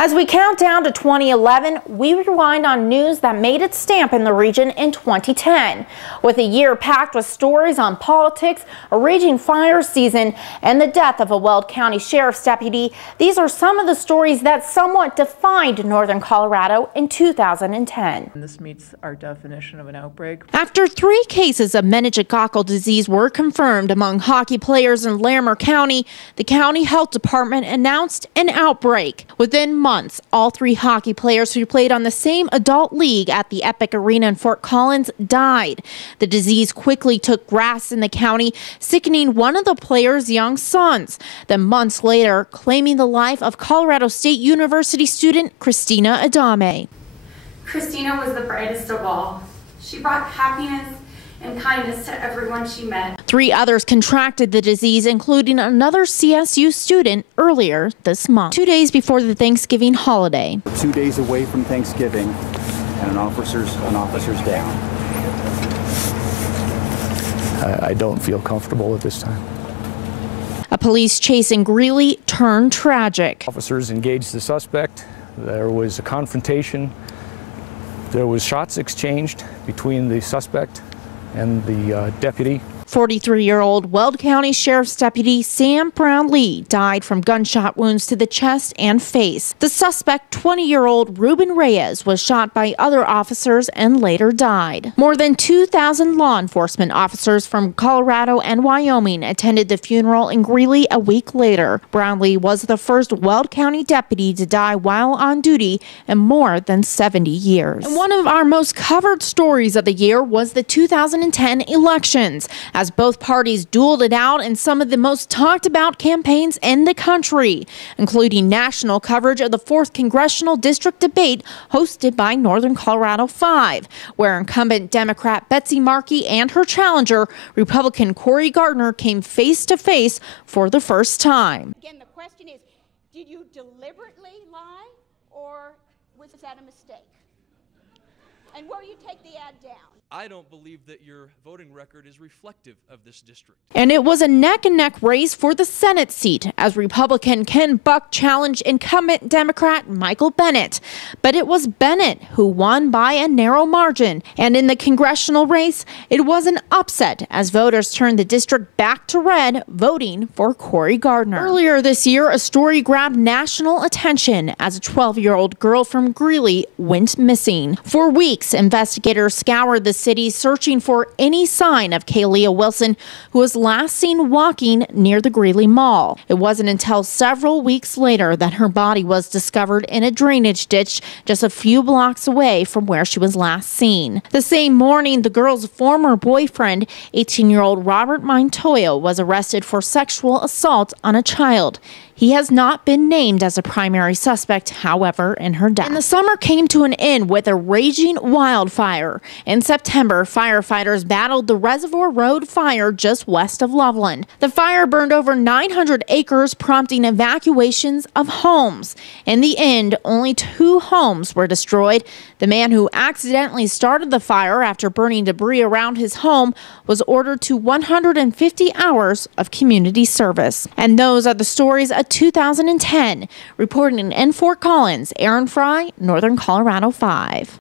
As we count down to 2011, we rewind on news that made its stamp in the region in 2010. With a year packed with stories on politics, a raging fire season, and the death of a Weld County Sheriff's deputy, these are some of the stories that somewhat defined northern Colorado in 2010. This meets our definition of an outbreak. After 3 cases of meningococcal disease were confirmed among hockey players in Larimer County, the county health department announced an outbreak. Within months, all 3 hockey players who played on the same adult league at the Epic Arena in Fort Collins died. The disease quickly took grass in the county, sickening one of the players' young sons. Then months later, claiming the life of Colorado State University student Christina Adame. Christina was the brightest of all. She brought happiness and kindness to everyone she met. 3 others contracted the disease, including another CSU student earlier this month, 2 days before the Thanksgiving holiday. 2 days away from Thanksgiving, and an officer's down. I don't feel comfortable at this time. A police chase in Greeley turned tragic. Officers engaged the suspect. There was a confrontation. There was shots exchanged between the suspect and the deputy. 43-year-old Weld County Sheriff's Deputy Sam Brownlee died from gunshot wounds to the chest and face. The suspect, 20-year-old Ruben Reyes, was shot by other officers and later died. More than 2,000 law enforcement officers from Colorado and Wyoming attended the funeral in Greeley a week later. Brownlee was the first Weld County deputy to die while on duty in more than 70 years. And one of our most covered stories of the year was the 2010 elections, as both parties dueled it out in some of the most talked about campaigns in the country, including national coverage of the 4th Congressional District debate hosted by Northern Colorado 5, where incumbent Democrat Betsy Markey and her challenger, Republican Cory Gardner, came face to face for the first time. Again, the question is, did you deliberately lie, or was that a mistake? And will you take the ad down? I don't believe that your voting record is reflective of this district. And it was a neck-and-neck race for the Senate seat as Republican Ken Buck challenged incumbent Democrat Michael Bennet. But it was Bennet who won by a narrow margin. And in the congressional race, it was an upset as voters turned the district back to red, voting for Cory Gardner. Earlier this year, a story grabbed national attention as a 12-year-old girl from Greeley went missing. For weeks, investigators scoured the city searching for any sign of Kaylia Wilson, who was last seen walking near the Greeley Mall. It wasn't until several weeks later that her body was discovered in a drainage ditch just a few blocks away from where she was last seen. The same morning, the girl's former boyfriend, 18-year-old Robert Montoya, was arrested for sexual assault on a child. He has not been named as a primary suspect, however, in her death. And the summer came to an end with a raging wildfire. In September, firefighters battled the Reservoir Road fire just west of Loveland. The fire burned over 900 acres, prompting evacuations of homes. In the end, only 2 homes were destroyed. The man who accidentally started the fire after burning debris around his home was ordered to 150 hours of community service. And those are the stories of 2010. Reporting in Fort Collins, Aaron Fry, Northern Colorado 5.